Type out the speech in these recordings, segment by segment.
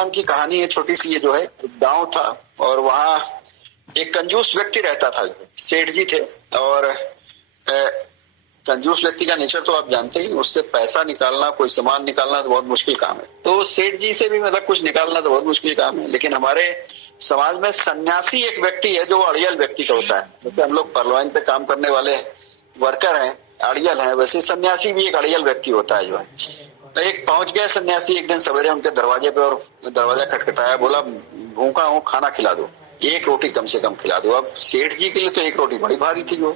महादान की कहानी है छोटी सी। ये जो है गांव था और वहां एक कंजूस व्यक्ति रहता था, सेठ जी थे। और कंजूस व्यक्ति का नेचर तो आप जानते ही, उससे पैसा निकालना, कोई सामान निकालना तो बहुत मुश्किल काम है। तो सेठ जी से भी मतलब कुछ निकालना तो बहुत मुश्किल काम है। लेकिन हमारे समाज में सन्यासी एक व्यक्ति है जो अड़ियल व्यक्ति का होता है। जैसे हम लोग परवाइन पे काम करने वाले वर्कर हैं, अड़ियल हैं, वैसे सन्यासी भी एक अड़ियल व्यक्ति होता है जो है। तो एक पहुंच गया सन्यासी एक दिन सवेरे उनके दरवाजे पे और दरवाजा खटखटाया, बोला भूखा हूँ, खाना खिला दो, एक रोटी कम से कम खिला दो। अब सेठ जी के लिए तो एक रोटी बड़ी भारी थी। जो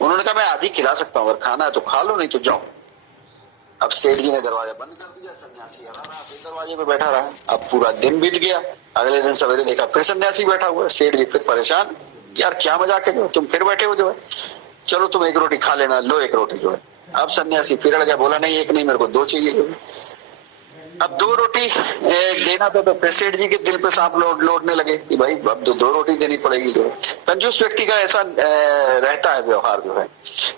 उन्होंने कहा मैं आधी खिला सकता हूँ, अगर खाना है तो खा लो, नहीं तो जाओ। अब सेठ जी ने दरवाजा बंद कर दिया, सन्यासी हरा रहा, फिर दरवाजे पे बैठा रहा। अब पूरा दिन बीत गया। अगले दिन सवेरे देखा फिर सन्यासी बैठा हुआ है। सेठ जी फिर परेशान, यार क्या मजाक है, जो तुम फिर बैठे हो जो है, चलो तुम एक रोटी खा लेना, लो एक रोटी जो है। अब सन्यासी फिर अड़ गया, बोला नहीं एक नहीं, मेरे को दो चाहिए जो है। अब दो रोटी देना था तो फिर सेठ जी के दिल पे सांप लौटने लगे कि भाई अब दो रोटी देनी पड़ेगी जो है। कंजूस व्यक्ति का ऐसा रहता है व्यवहार जो है।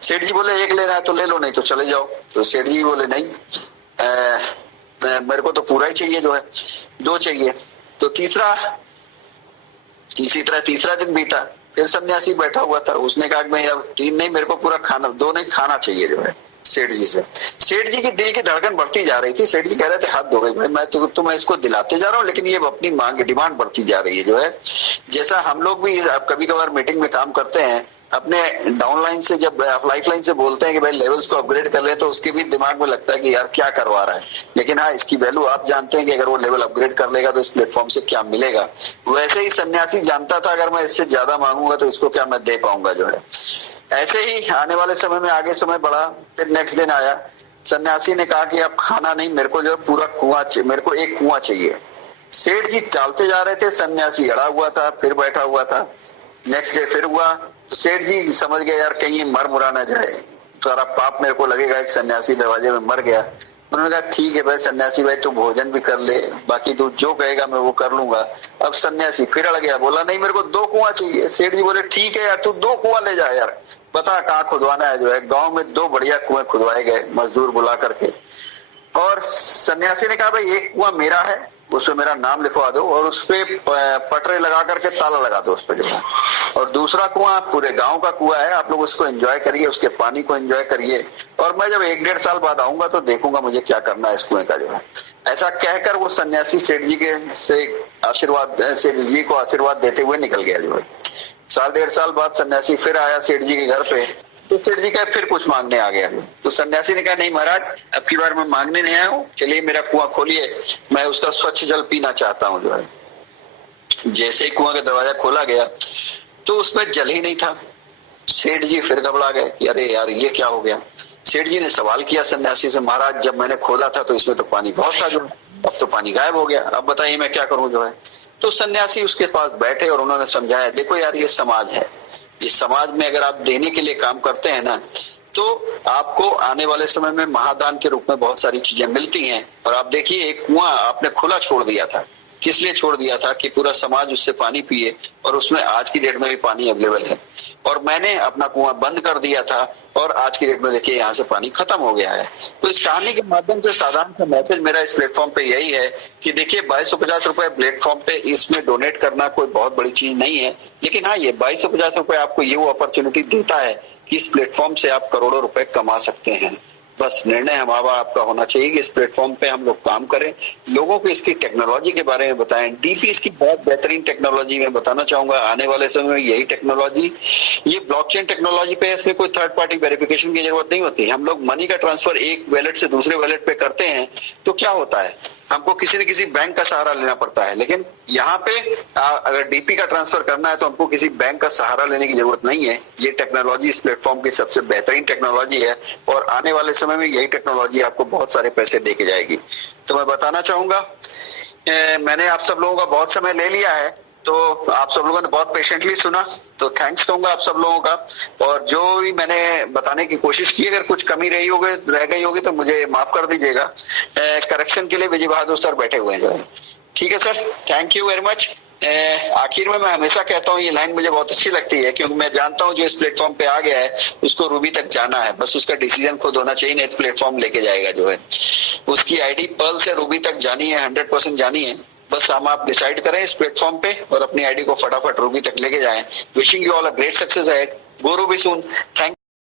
सेठ जी बोले एक लेना है तो ले लो, नहीं तो चले जाओ। तो सेठ जी बोले नहीं, मेरे को तो पूरा ही चाहिए जो है, दो चाहिए। तो तीसरा दिन बीता, फिर सन्यासी बैठा हुआ था, उसने कहा मैं अब तीन नहीं, मेरे को पूरा खाना, दो नहीं खाना चाहिए जो है सेठ जी से। सेठ जी की दिल की धड़कन बढ़ती जा रही थी। सेठ जी कह रहे थे हद हो गई भाई, मैं तो इसको दिलाते जा रहा हूँ, लेकिन ये अपनी मांग डिमांड बढ़ती जा रही है जो है। जैसा हम लोग भी कभी कभार मीटिंग में काम करते हैं, अपने डाउनलाइन से जब लाइफ लाइन से बोलते हैं कि भाई लेवल्स को अपग्रेड कर ले, तो उसके भी दिमाग में लगता है कि यार क्या करवा रहा है। लेकिन हाँ, इसकी वैल्यू आप जानते हैं कि अगर वो लेवल अपग्रेड कर लेगा तो इस प्लेटफॉर्म से क्या मिलेगा। वैसे ही सन्यासी जानता था अगर मैं इससे ज्यादा मांगूंगा तो इसको क्या मैं दे पाऊंगा जो है। ऐसे ही आने वाले समय में आगे समय बढ़ा। फिर नेक्स्ट दिन आया, सन्यासी ने कहा कि अब खाना नहीं, मेरे को जो पूरा कुआं, मेरे को एक कुआं चाहिए। सेठ जी टालते जा रहे थे, सन्यासी अड़ा हुआ था, फिर बैठा हुआ था। नेक्स्ट डे फिर हुआ तो सेठ जी समझ गए यार कहीं मर मुरा ना जाए, सारा पाप मेरे को लगेगा, एक सन्यासी दरवाजे में मर गया। उन्होंने कहा ठीक है भाई सन्यासी भाई, तू भोजन भी कर ले, बाकी तू जो कहेगा मैं वो कर लूंगा। अब सन्यासी फिर अड़ गया, बोला नहीं मेरे को दो कुआं चाहिए। सेठ जी बोले ठीक है यार, तू दो कुआं ले जा यार, बता कहाँ खुदवाना है जो है। गांव में दो बढ़िया कुएं खुदवाए गए मजदूर बुला करके। और सन्यासी ने कहा भाई एक कुआं मेरा है, उसपे मेरा नाम लिखवा दो और उसपे पटरे लगा करके ताला लगा दो उसपे जो है। और दूसरा कुआं पूरे गांव का कुआं है, आप लोग उसको एंजॉय करिए, उसके पानी को एंजॉय करिए, और मैं जब 1-1.5 साल बाद आऊंगा तो देखूंगा मुझे क्या करना है इस कुएं का जो है। ऐसा कहकर वो सन्यासी सेठ जी के से सेठ जी को आशीर्वाद देते हुए निकल गया जो है। 1.5 साल बाद सन्यासी फिर आया सेठ जी के घर पे, तो सेठ जी का फिर कुछ मांगने आ गया। तो सन्यासी ने कहा नहीं महाराज, अब की बार मैं मांगने नहीं आया हूँ, चलिए मेरा कुआं खोलिए, मैं उसका स्वच्छ जल पीना चाहता हूँ जो है। जैसे ही कुआं का दरवाजा खोला गया तो उसमें जल ही नहीं था। सेठ जी फिर घबरा गए कि अरे यार ये क्या हो गया। सेठ जी ने सवाल किया सन्यासी से, महाराज जब मैंने खोला था तो इसमें तो पानी बहुत था जो, अब तो पानी गायब हो गया, अब बताइए मैं क्या करूं जो है। तो सन्यासी उसके पास बैठे और उन्होंने समझाया, देखो यार ये समाज है, इस समाज में अगर आप देने के लिए काम करते हैं ना, तो आपको आने वाले समय में महादान के रूप में बहुत सारी चीजें मिलती हैं। और आप देखिए एक कुआं आपने खुला छोड़ दिया था, किस लिए छोड़ दिया था कि पूरा समाज उससे पानी पिए, और उसमें आज की डेट में भी पानी अवेलेबल है। और मैंने अपना कुआं बंद कर दिया था और आज की डेट में देखिए यहाँ से पानी खत्म हो गया है। तो इस कहानी के माध्यम से साधारण सा मैसेज मेरा इस प्लेटफॉर्म पे यही है कि देखिए 2250 रुपए प्लेटफॉर्म पे इसमें डोनेट करना कोई बहुत बड़ी चीज नहीं है, लेकिन हाँ ये 2250 रुपए आपको ये वो अपॉर्चुनिटी देता है कि इस प्लेटफॉर्म से आप करोड़ों रुपए कमा सकते हैं। बस निर्णय हमारा आपका होना चाहिए कि इस प्लेटफॉर्म पे हम लोग काम करें, लोगों को इसकी टेक्नोलॉजी के बारे में बताएं। डीपी इसकी बहुत बेहतरीन टेक्नोलॉजी मैं बताना चाहूंगा। आने वाले समय में यही टेक्नोलॉजी, ये ब्लॉकचेन टेक्नोलॉजी पे इसमें कोई थर्ड पार्टी वेरिफिकेशन की जरूरत नहीं होती। हम लोग मनी का ट्रांसफर एक वैलेट से दूसरे वैलेट पे करते हैं तो क्या होता है, हमको किसी न किसी बैंक का सहारा लेना पड़ता है। लेकिन यहाँ पे अगर डीपी का ट्रांसफर करना है तो हमको किसी बैंक का सहारा लेने की जरूरत नहीं है। ये टेक्नोलॉजी इस प्लेटफॉर्म की सबसे बेहतरीन टेक्नोलॉजी है और आने वाले समय में यही टेक्नोलॉजी आपको बहुत सारे पैसे दे के जाएगी। तो मैं बताना चाहूंगा, मैंने आप सब लोगों का बहुत समय ले लिया है, तो आप सब लोगों ने बहुत पेशेंटली सुना, तो थैंक्स कहूंगा आप सब लोगों का। और जो भी मैंने बताने की कोशिश की, अगर कुछ कमी रह गई होगी तो मुझे माफ कर दीजिएगा। करेक्शन के लिए विजय बहादुर सर बैठे हुए हैं। ठीक है sir, thank you very much. आखिर में मैं हमेशा कहता हूँ, ये लाइन मुझे बहुत अच्छी लगती है क्योंकि मैं जानता हूँ जो इस प्लेटफॉर्म पे आ गया है उसको रूबी तक जाना है, बस उसका डिसीजन खुद होना चाहिए, नहीं तो प्लेटफॉर्म लेके जाएगा जो है। उसकी आईडी पर्ल से रूबी तक जानी है, 100% जानी है। बस हम आप डिसाइड करें इस प्लेटफॉर्म पे और अपनी आईडी को फटाफट रूबी तक लेके जाएं। Wishing you all a great success at. Go Ruby soon. Thank